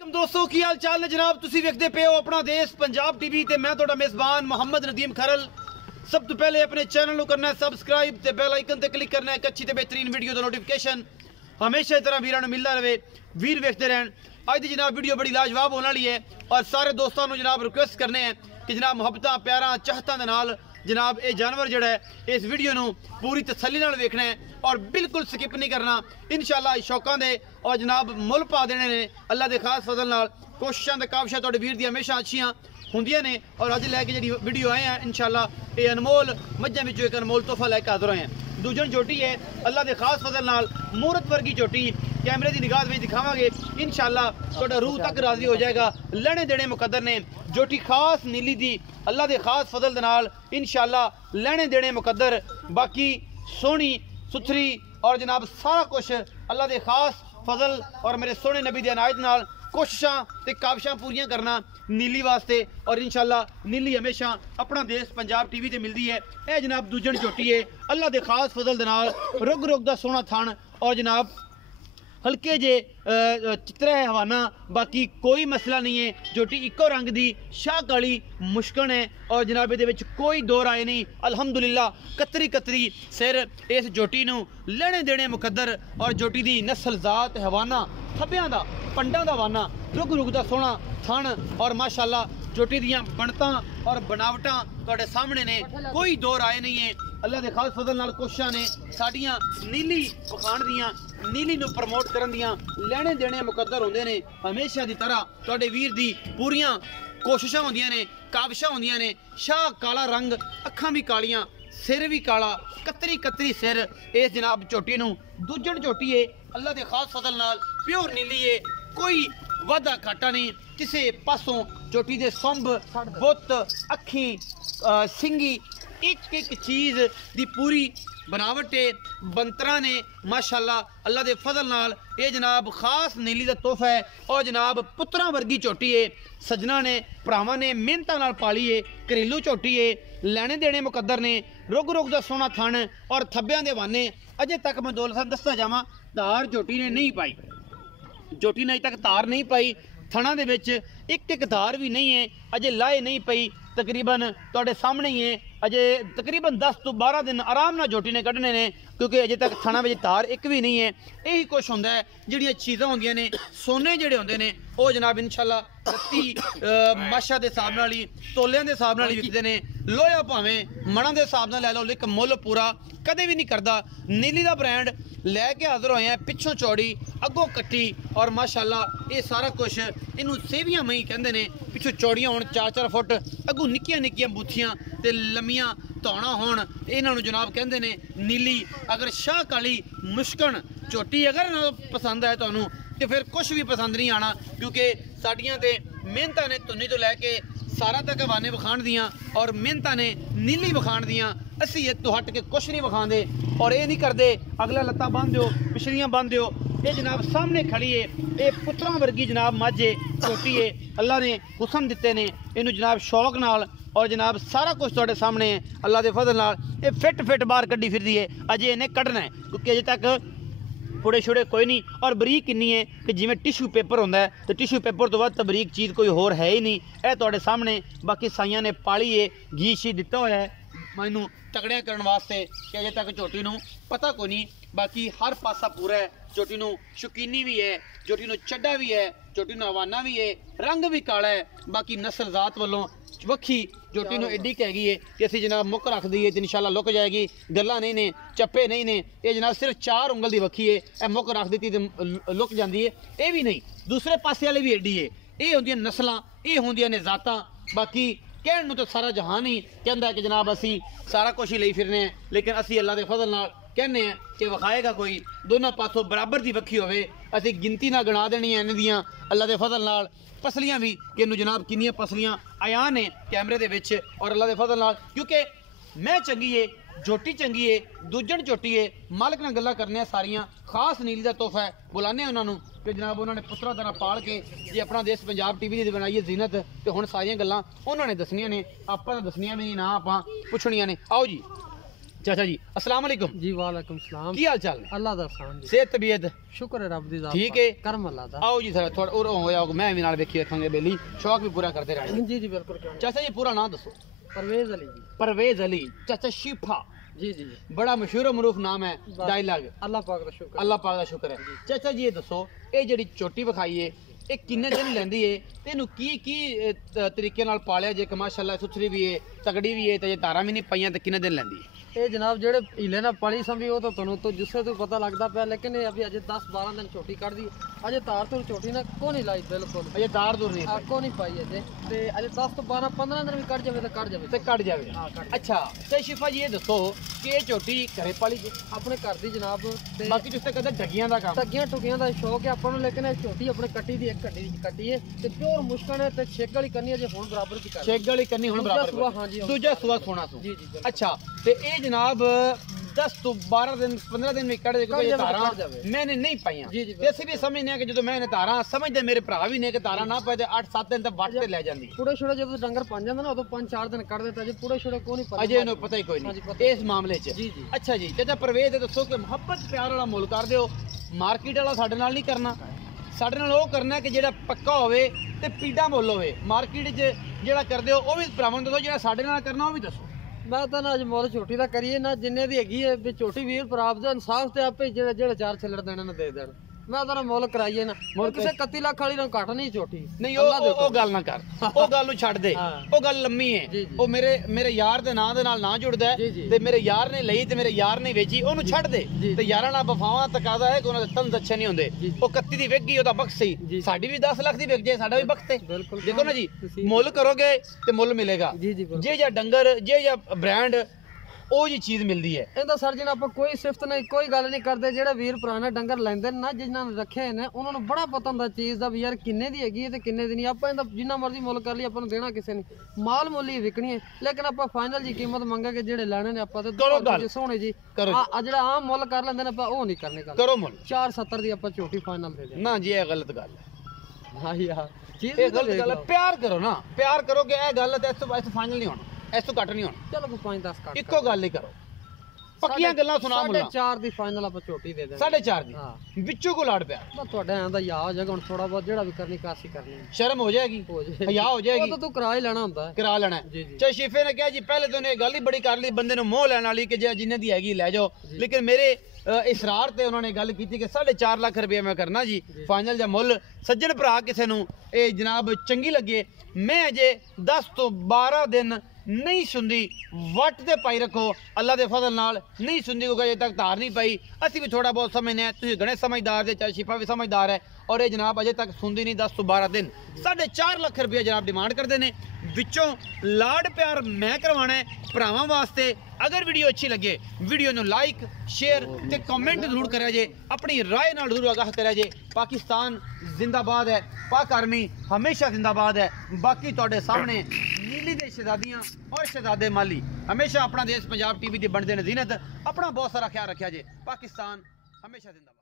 दोस्तों की हाल चाल ने जनाब तुसी वेखदे पे हो अपना देश पंजाब टीवी ते मैं तुहाडा मेज़बान मोहम्मद नदीम खरल। सब तो पहले अपने चैनल को करना है सबसक्राइब ते बेल आइकन ते क्लिक करना है एक अच्छी ते बेहतरीन वीडियो दा नोटिफिकेशन हमेशा इस तरह वीरां नूं मिलदा रहे। वीर वेखते रहन। अज दी जनाब वीडियो बड़ी लाजवाब होने वाली है और सारे दोस्तों को जनाब रिक्वेस्ट करने हैं कि जनाब मुहब्बतां प्यारां चाहतां दे नाल जनाब ये जानवर जड़ा है इस वीडियो नूं पूरी तसल्ली नाल वेखना है और बिल्कुल स्किप नहीं करना। इंशाअल्लाह शौकां दे और जनाब मुल पा देने ने अल्लाह के खास फजल नाल। कोशिशां ते काविशां तुहाडे वीर दी हमेशा अच्छियां होंदियां ने और अज लैके जी वीडियो आए हैं इंशाअल्लाह ये अनमोल मज्जां विचों एक अनमोल तोहफा लैके हाज़र होए हैं। दूजन झोटी है अल्लाह के खास फजल नाल मूरत वर्गी झोटी कैमरे की निगाह में दिखावांगे इंशाअल्लाह तुहाडा रूह तक राजी हो जाएगा। लेने देने मुकद्दर ने झोटी खास नीली दी अल्लाह के खास फजल दे नाल इंशाअल्लाह लेने देने मुकद्दर बाकी सोहनी सुथरी और जनाब सारा कुछ अल्लाह के खास फजल और मेरे सोहने नबी दे अनायत नाल कोशिशां ते काविशां पूरियां करना नीली वास्ते और इंशाअल्लाह नीली हमेशा अपना देश पंजाब टीवी ते मिलती है। यह जनाब दूजन झोटी है अल्लाह के खास फजल दे नाल रुग रुग दा सोहना थन और जनाब हल्के जे चित्रा है हवाना बाकी कोई मसला नहीं है। झोटी इको रंग दी शाह काली मुश्कन है और जनाब ये कोई दो राय नहीं अल्हम्दुलिल्लाह कतरी कतरी सिर इस झोटी नूं लेने देने मुकद्दर और झोटी दी नस्ल जात हवाना थब्बियां दा पंडा दा वाना रुग रुग दा सोहना थन और माशाअल्लाह झोटी दियां बनतां और बनावटां तुहाडे सामने ने कोई दो राय नहीं है। अल्लाह के खास फजल नाल कोशिशां ने साडियां नीली पखाण दियां नीली नूं प्रमोट करन दियां लेने देने मुकद्दर होंदे ने हमेशा दी तरह तुहाडे वीर दी पूरियां कोशिशां होंदियां ने काविशां होंदियां ने। शाह काला रंग अखां भी कालियां सिर भी काला कतरी कतरी सिर इस जनाब झोटी नूं दूजन झोटी है अल्लाह के खास फजल नाल प्योर नीली है कोई वादा घाटा नहीं किसी पासों झोटी दे सुंभ बुत अखी सिंगी एक एक चीज़ दी पूरी बनावट है बंतरा ने माशाअल्लाह अल्लाह के फजल नाल ये जनाब खास नीली का तोहफा है और जनाब पुत्रा वर्गी झोटी है सजना ने भरावां ने मेहनत नाल पाली है घरेलू झोटी है लेने देने मुकद्दर ने रुग रुग दा सोहना थन और थब्बियां दे वाने अजे तक मैं दौलत दसदा जावां धार झोटी ने नहीं पाई झोटी ने अजे तक धार नहीं पाई थणा दे विच एक एक धार भी नहीं है अजे लाए नहीं पई तकरीबन तुहाडे सामने ही है अजे तकरीबन 10 तो 12 दिन आराम नाल झोटी ने कढ़ने ने क्योंकि अजे तक थणा विच धार एक भी नहीं है। यही कुछ होंदा है जिहड़ियां चीज़ां होंदियां ने सोने जिहड़े होंदे ने वो जनाब इंशाअल्लाह रत्ती माशा के हिसाब नाल ही तोलियां के हिसाब नाल ही विकदे ने लोहा भावें मणा के हिसाब नाल लै लो लेकिन मुल पूरा कदे भी नहीं करदा। नीली का ब्रांड लैके हाज़र होए हैं पिछों चौड़ी अगों कट्टी और माशाअल्लाह ये सारा कुछ इनू सेवियां मई कहंदे ने पिछों चौड़ियां होण 4-4 फुट अगों निक्कियां निक्कियां बूथियां ते लम्मियां धौणा होण इन्हां नूं जनाब कहंदे ने नीली। अगर शाह काली मुश्कन झोटी अगर ना पसंद है तुहानूं तो फिर कुछ भी पसंद नहीं आना क्योंकि साडियां ते मेहनतां ने धुन्नी तो लैके सारा तक हवाने विखाण दियां और मेहनतां ने नीली विखाण दियां असी ये तो हट के कुछ नहीं विखाते और ये नहीं करते अगला लत्ता बन दो पिछलियां बन दो। ये जनाब सामने खड़ी है ये पुत्रा वर्गी जनाब माझे छोटी है अल्लाह ने हुस्न दिते ने इनू जनाब शौक नाल और जनाब सारा कुछ तुहाडे सामने है अल्लाह के फजल नाल ये फिट फिट बाहर कड्डी फिरदी है अजे इन्हें कढ़ना है क्योंकि अजे तक फुड़े छुड़े कोई नहीं और बरीक किन्नी है कि जिमें टिशू पेपर होंदा है तो टिशू पेपर तो बाद बरीक चीज़ कोई होर है ही नहीं। यह तुहाडे सामने बाकी साइयां ने पाली है घी शी दिता होया है मैनू तगड़िया करने वास्ते कि अजे तक झोटी नूं पता कोई नहीं बाकी हर पासा पूरा है। झोटी नूं शौकीनी भी है झोटी नूं चड्डा भी है झोटी नूं हवाना भी है रंग भी काला है बाकी नस्ल जात वालों वक्खी झोटी नूं एडी हैगी है कि असीं जनाब मुक रख दईए तो इंशाअल्लाह लुक जाएगी गल्लां नहीं ने चप्पे नहीं ने ये जनाब सिर्फ 4 उंगल की वक्खी है यह मुक रख दी तो लुक जाती है। ये भी नहीं दूसरे पासे वाले भी एडी है ये होंदियां नस्लां ये होंदियां ने जातां बाकी कहण नूं तो सारा जहान ही कहंदा है कि जनाब असी सारा कुछ ही लई फिरने हैं लेकिन असी अल्लाह के फजल नाल कहने हैं कि विखाएगा कोई दोनों पासों बराबर की वक्खी होवे असी गिनती ना गिना देनी है इन्हां दियां अल्लाह के फजल नाल पसलियां भी कि इनू जनाब किन्नियां पसलियां आया ने कैमरे दे विच और अल्लाह के फजल नाल क्योंकि मैं चंगी है झोटी चंगी है दूजन झोटी है मालिक नाल गल्लां करने सारियां खास नीली का तोहफा है बुलाने उन्होंने कि जनाब उन्होंने पुत्रा तरह पाल के जे अपना देश पंजाब टीवी की बनाई है जीनत तो हुण सारियां गल्लां उन्होंने दसनियां ने आपां तां दसनियां भी नहीं ना आपां पुछणियां ने। आओ जी चाचा जी अस्सलाम वालेकुम जी वालेकुम सलाम। की हाल चाल है? अल्लाह दा एहसान जी। सेहत तबीयत शुक्र है रब दी ज़ात ठीक पर। है। करम अल्लाह दा। आओ जी थोड़ा थोड़ा और होया मैं भी नाल वेखी रखांगे बेली शौक भी पूरा करते रहने। जी जी बिल्कुल क्यों नहीं। चाचा जी पूरा नाम दसो। परवेज अली जी। परवेज अली चाचा शिफा जी जी बड़ा मशहूर और मरूफ नाम है बस। डायलॉग अल्लाह पाक दा शुक्र। अल्लाह पाक दा शुक्र है। चाचा जी ये दसो ये ਜਿਹੜੀ ਚੋਟੀ ਵਿਖਾਈ ਏ ਇਹ ਕਿੰਨੇ ਦਿਨ ਲੈਂਦੀ ਏ ਤੇ ਇਹਨੂੰ ਕੀ ਤਰੀਕੇ ਨਾਲ ਪਾਲਿਆ ਜੇ ਕਿ ਮਾਸ਼ਾਅੱਲਾ ਸੁਥਰੀ ਵੀ ਏ ਤਗੜੀ ਵੀ ਏ ਤੇ ਜੇ ਧਾਰਾਂ ਵੀ ਨਹੀਂ ਪਈਆਂ ਤੇ ਕਿੰਨੇ ਦਿਨ ਲੈਂਦੀ ਏ? ਇਹ ਜਨਾਬ ਜਿਹੜੇ ਹੀਲੇ ਨਾਲ ਪਲੀ ਸੰਭੀ ਉਹ ਤਾਂ ਤੁਹਾਨੂੰ ਤੋਂ ਜਿਸੇ ਤੋਂ ਪਤਾ ਲੱਗਦਾ ਪਿਆ ਲੇਕਿਨ ਇਹ ਅਭੀ ਅਜੇ 10-12 ਦਿਨ ਛੋਟੀ ਕੱਢਦੀ ਅਜੇ ਤਾਰ ਤੋਂ ਛੋਟੀ ਨਾ ਕੋ ਨਹੀਂ ਲਾਈ ਬਿਲਕੁਲ ਅਜੇ ਤਾਰ ਦੂਰ ਨਹੀਂ ਕੋ ਨਹੀਂ ਪਾਈ ਅਜੇ ਤੇ ਅਜੇ 10 ਤੋਂ 12-15 ਦਿਨ ਵੀ ਕੱਢ ਜਾਵੇ ਤਾਂ ਕੱਢ ਜਾਵੇ ਤੇ ਕੱਢ ਜਾਵੇ। ਹਾਂ ਕੱਢ ਅੱਛਾ ਤੇ ਸ਼ਿਫਾ ਜੀ ਇਹ ਦੱਸੋ ਕਿ ਇਹ ਝੋਟੀ ਘਰੇ ਪਾਲੀ ਜੇ? ਆਪਣੇ ਘਰ ਦੀ ਜਨਾਬ ਤੇ ਬਾਕੀ ਜਿਸ ਤੇ ਕਦੇ ਢੱਗੀਆਂ ਦਾ ਕੰਮ ਟੱਗੀਆਂ ਟੁਕੀਆਂ ਦਾ ਸ਼ੌਕ ਹੈ ਆਪਾਂ ਨੂੰ ਲੇਕਿਨ ਇਹ ਛੋਟੀ ਆਪਣੇ ਕੱਟੀ ਦੀ ਇੱਕ ਕੱਟੀ ਹੈ ਤੇ ਪਿਓਰ ਮੁਸ਼ਕਣ ਹੈ ਤੇ ਛੇਕ ਵਾਲੀ ਕੰਨੀ ਅਜੇ ਹੁਣ ਬਰਾਬਰ ਦੀ ਕਰ ਛੇਕ ਵਾਲੀ ਕੰਨੀ ਹੁਣ ਦੂਜਾ ਬਰਾਬਰ ਸੂਆ, ਹਾਂਜੀ, ਦੂਜਾ ਸੂਆ ਸੋਣਾ ਸੂ। ਜੀ ਜੀ ਬਿਲਕੁਲ। ਅੱਛਾ ਤੇ ਇਹ ਜਨਾਬ 10 ਤੋਂ 12 ਦਿਨ 15 ਦਿਨ ਵਿੱਚ ਕੱਢ ਦੇ ਕਿਉਂਕਿ ਇਹ ਕੱਢ ਤਾਰਾਂ ਜਾਵੇ। ਮੈਨੇ ਨਹੀਂ ਪਾਈਆਂ ਜੀ, ਜੀ, ਤੇ ਅਸੀਂ ਵੀ ਸਮਝਨੇ ਆ ਕਿ ਜਦੋਂ ਮੈਂ ਇਹਨੇ ਤਾਰਾਂ ਸਮਝਦੇ ਮੇਰੇ ਭਰਾ ਵੀ ਨੇ ਕਿ ਤਾਰਾਂ ਨਾ ਪਾਏ ਤੇ 8-7 ਦਿਨ ਤੱਕ ਵੱਟ ਤੇ ਲੈ ਜਾਂਦੀ ਪੂੜੇ ਛੋੜੇ ਜਦੋਂ ਡੰਗਰ ਪੰਜ ਜਾਂਦਾ ਨਾ ਉਦੋਂ 5-4 ਦਿਨ ਕੱਢ ਦਿੱਤਾ ਜੇ ਪੂੜੇ ਛੋੜੇ ਕੋ ਨਹੀਂ ਪਤਾ ਅਜੇ ਇਹਨੂੰ ਪਤਾ ਹੀ ਕੋਈ ਹਾਂਜੀ, ਨਹੀਂ ਪਤਾ ਇਸ ਮਾਮਲੇ 'ਚ। ਜੀ, ਜੀ। ਅੱਛਾ ਜੀ ਚਾਚਾ ਪਰਵੇਜ਼ ਦੱਸੋ ਕਿ ਮੁਹੱਬਤ ਪਿਆਰ ਵਾਲਾ ਮੁੱਲ ਕਰ ਦਿਓ ਮਾਰਕੀਟ ਵਾਲਾ ਸਾਡੇ ਨਾਲ ਨਹੀਂ ਕਰਨਾ ਸਾਡੇ ਨਾਲ ਉਹ ਕਰਨਾ ਕਿ ਜਿਹੜਾ ਪੱਕਾ ਹੋਵੇ ਤੇ ਪੀੜਾ ਮੁੱਲ ਹੋਵੇ ਮਾਰਕੀਟ 'ਚ ਜਿਹੜਾ ਕਰਦੇ ਹੋ ਉਹ ਵੀ ਭਰਾਵਾਂ ਨੂੰ ਦੱਸੋ ਜਿਹੜਾ ਸਾਡੇ ਨਾਲ ਕਰਨਾ ਉਹ ਵੀ ਦੱਸੋ। ਮੈਂ ਤਾਂ ਨਾ ਅੱਜ ਮੁੱਲ ਛੋਟੀ ਦਾ ਕਰੀਏ ਨਾ ਜਿੰਨੇ ਦੀ ਹੈਗੀ ਹੈ ਵੀ ਛੋਟੀ ਵੀਰ ਪ੍ਰਾਪਤ ਦਾ ਇਨਸਾਫ ਤੇ ਆਪੇ ਜਿਹੜੇ ਚਾਰ ਛੱਲੜ ਦੇਣੇ ਨੇ ਦੇ ਦੇਣ ਮੈਂ ਤਾਂ ਨਾ ਮੁੱਲ ਕਰਾਈਏ ਨਾ ਮੁੱਲ ਕਿਸੇ 31 ਲੱਖ ਵਾਲੀ ਨੂੰ ਘੱਟ ਨਹੀਂ ਛੋਟੀ ਨਹੀਂ ਉਹ ਗੱਲ ਨਾ ਕਰ ਉਹ ਗੱਲ ਨੂੰ ਛੱਡ ਦੇ ਹਾਂ। ਉਹ ਗੱਲ ਲੰਮੀ ਜੀ, ਹੈ ਜੀ। ਉਹ ਮੇਰੇ ਯਾਰ ਦੇ ਨਾਂ ਦੇ ਨਾਲ ਨਾ ਜੁੜਦਾ ਹੈ ਜੀ, ਜੀ। ਤੇ ਮੇਰੇ ਯਾਰ ਨੇ ਲਈ ਤੇ ਮੇਰੇ ਯਾਰ ਨੇ ਵੇਚੀ ਉਹਨੂੰ ਛੱਡ ਦੇ ਜੀ। ਤੇ ਯਾਰਾਂ ਨਾਲ ਵਫਾਵਾਂ ਤਕਾਦਾ ਹੈ ਕਿ ਉਹਨਾਂ ਦੇ ਤੰਦ ਅੱਛੇ ਨਹੀਂ ਹੁੰਦੇ ਜੀ। ਉਹ 31 ਦੀ ਵਿਕ ਗਈ ਉਹਦਾ ਬਖਸ਼ ਸਹੀ ਜੀ। ਸਾਡੀ ਵੀ 10 ਲੱਖ ਦੀ ਵਿਕ ਜਾਏ ਸਾਡਾ ਵੀ ਬਖਸ਼ ਹੈ ਬਿਲਕੁਲ। ਦੇਖੋ ਨਾ ਜੀ ਤੁਸੀਂ- ਮੁੱਲ ਕਰੋਗੇ ਤੇ ਮੁੱਲ ਮਿਲੇਗਾ ਜੀ ਜੀ ਬਿਲਕੁਲ। ਜੇ ਜਾਂ ਡੰਗਰ ਜੇ ਜਾਂ ਬ੍ਰਾਂਡ ਉਹ ਜੀ ਚੀਜ਼ ਮਿਲਦੀ ਹੈ। ਇਹਦਾ ਸਰ ਜੀ ਆਪਾਂ ਕੋਈ ਸਿਫਤ ਨਹੀਂ ਕੋਈ ਗੱਲ ਨਹੀਂ ਕਰਦੇ ਜਿਹੜੇ ਵੀਰ ਪੁਰਾਣੇ ਡੰਗਰ ਲੈਂਦੇ ਨੇ ਨਾ ਜਿਨ੍ਹਾਂ ਨੇ ਰੱਖੇ ਨੇ ਉਹਨਾਂ ਨੂੰ ਬੜਾ ਪਤਾ ਹੁੰਦਾ ਚੀਜ਼ ਦਾ ਵੀ ਯਾਰ ਕਿੰਨੇ ਦੀ ਹੈਗੀ ਹੈ ਤੇ ਕਿੰਨੇ ਦੀ ਨਹੀਂ ਆਪਾਂ ਇਹਦਾ ਜਿੰਨਾ ਮਰਜ਼ੀ ਮੁੱਲ ਕਰ ਲਈ ਆਪਾਂ ਨੂੰ ਦੇਣਾ ਕਿਸੇ ਨੇ ਮਾਲ ਮੁੱਲ ਹੀ ਵਿਕਣੀ ਹੈ ਲੇਕਿਨ ਆਪਾਂ ਫਾਈਨਲ ਜੀ ਕੀਮਤ ਮੰਗਾਂਗੇ ਜਿਹੜੇ ਲੈਣੇ ਨੇ ਆਪਾਂ ਤੇ ਕਰੋ ਗੱਲ। ਸੋਹਣੇ ਜੀ ਕਰੋ ਆ ਜਿਹੜਾ ਆਮ ਮੁੱਲ ਕਰ ਲੈਂਦੇ ਨੇ ਆਪਾਂ ਉਹ ਨਹੀਂ ਕਰਨੇ ਗੱਲ ਕਰੋ ਮੁੱਲ 470 ਦੀ ਆਪਾਂ ਝੋਟੀ ਫਾਈਨਲ ਦੇ ਦੇ ਨਾ ਜੀ ਇਹ ਗਲਤ ਗੱਲ ਹੈ ਹਾਂ ਯਾਰ ਚੀਜ਼ ਇਹ ਵੀ ਤਾਂ ਗਲਤ ਗੱਲ ਹੈ ਵੇਖ ਲਓ। ਪਿਆਰ ਕਰੋ ਨਾ ਪਿਆਰ ਕਰੋਗੇ ਇਹ ਗੱਲ ਤੇ ਇਸ ਤੋਂ ਫਾਈਨਲ ਨਹੀਂ ਹੋਣਾ ਇਸ ਤੋਂ ਘੱਟ ਨਹੀਂ ਹੋਣਾ ਚਲੋ 5-10 ਕੱਟ ਇੱਕੋ ਗੱਲ ਹੀ ਕਰੋ ਪੱਕੀਆਂ ਗੱਲਾਂ ਸੁਣਾ ਮੁੱਲਾ 4.5 ਦੀ ਫਾਈਨਲ ਆਪਾਂ ਝੋਟੀ ਦੇ ਦੇ 4.5 ਦੀ ਹਾਂ ਵਿੱਚੋਂ ਕੋ ਲੜ ਪਿਆ ਬਸ ਤੁਹਾਡੇ ਆਂ ਦਾ ਯਾ ਹੋ ਜਾਏਗਾ ਹੁਣ ਥੋੜਾ ਬਹੁਤ ਜਿਹੜਾ ਵੀ ਕਰਨੀ ਕਾਸੀ ਕਰਨੀ ਹੈ। ਸ਼ਰਮ ਹੋ ਜਾਏਗੀ ਹੋ ਜਾਏ ਹਿਆ ਹੋ ਉਹ ਜਾਏਗੀ ਤਾਂ ਤੂੰ ਕਰਾ ਹੀ ਲੈਣਾ ਹੁੰਦਾ ਹੈ। ਕਰਾ ਲੈਣਾ ਹੈ। ਜੀ ਜੀ ਚਾਹੇ ਸ਼ੀਫੇ ਨੇ ਕਿਹਾ ਜੀ ਪਹਿਲੇ ਤਾਂ ਉਹਨੇ ਗੱਲ ਹੀ ਬੜੀ ਕਰ ਲਈ ਬੰਦੇ ਨੂੰ ਮੋਹ ਲੈਣ ਵਾਲੀ ਕਿ ਜੇ ਜਿੰਨੇ ਦੀ ਹੈਗੀ ਲੈ ਜਾਓ ਲੇਕਿਨ ਮੇਰੇ ਇਸਰਾਰ ਤੇ ਉਹਨਾਂ ਨੇ ਗੱਲ ਕੀਤੀ ਕਿ 4.5 ਲੱਖ ਰੁਪਏ ਮੈਂ ਕਰਨਾ ਜੀ ਫਾਈਨਲ ਦਾ ਮੁੱਲ ਸੱਜਣ ਭਰਾ ਕਿਸੇ ਨੂੰ ਇਹ ਜਨਾਬ ਚੰਗੀ ਲੱਗੇ ਮੈਂ ਅਜੇ 10 ਤੋਂ 12 ਦਿਨ ਨਹੀਂ ਸੁਣਦੀ ਵੱਟ ਤੇ ਪਾਈ ਰੱਖੋ ਅੱਲਾ ਦੇ ਫਜ਼ਲ ਨਾਲ ਨਹੀਂ ਸੁਣਦੀ ਕਿਉਂਕਿ ਅਜੇ ਤੱਕ ਧਾਰ ਨਹੀਂ ਪਈ ਅਸੀਂ ਵੀ ਥੋੜਾ ਬਹੁਤ ਸਮਝਨੇ ਆ ਤੁਸੀਂ ਘਣੇ ਸਮਝਦਾਰ ਦੇ ਚਾਹੇ ਸ਼ਿਫਾ ਵੀ ਸਮਝਦਾਰ ਹੈ ਔਰ ਇਹ ਜਨਾਬ ਅਜੇ ਤੱਕ ਸੁਣਦੀ ਨਹੀਂ 10 ਤੋਂ 12 ਦਿਨ 4.5 ਲੱਖ ਰੁਪਏ ਜਨਾਬ ਡਿਮਾਂਡ ਕਰਦੇ ਨੇ ਵਿੱਚੋਂ ਲਾਡ ਪਿਆਰ ਮੈਂ ਕਰਵਾਉਣਾ ਹੈ ਭਰਾਵਾਂ ਵਾਸਤੇ ਅਗਰ ਵੀਡੀਓ ਅੱਛੀ ਲੱਗੇ ਵੀਡੀਓ ਨੂੰ ਲਾਈਕ ਸ਼ੇਅਰ ਤੇ ਕਮੈਂਟ ਜ਼ਰੂਰ ਕਰਿਆ ਜੇ ਆਪਣੀ ਰਾਏ ਨਾਲ ਜ਼ਰੂਰ ਆਗਾਹ ਕਰਿਆ ਜੇ ਪਾਕਿਸਤਾਨ ਜ਼ਿੰਦਾਬਾਦ ਹੈ ਪਾਕ ਆਰਮੀ ਹਮੇਸ਼ਾ ਜ਼ਿੰਦਾਬਾਦ ਹੈ ਬਾਕੀ ਤੁਹਾਡੇ ਸਾਹਮਣੇ ਨੀਲੀ ਦੇ ਸ਼ਹਿਜ਼ਾਦੀਆਂ ਔਰ ਸ਼ਹਿਜ਼ਾਦੇ ਮਾਲੀ ਹਮੇਸ਼ਾ ਆਪਣਾ ਦੇਸ਼ ਪੰਜਾਬ ਟੀਵੀ ਦੀ ਬਣਦੇ ਨੇ ਜ਼ੀਨਤ ਆਪਣਾ ਬਹੁਤ ਸਾਰਾ ਖਿਆਲ ਰੱਖਿਆ ਜੇ ਪਾਕਿਸਤਾਨ ਹਮੇਸ਼ਾ ਜ਼ਿੰਦਾਬਾਦ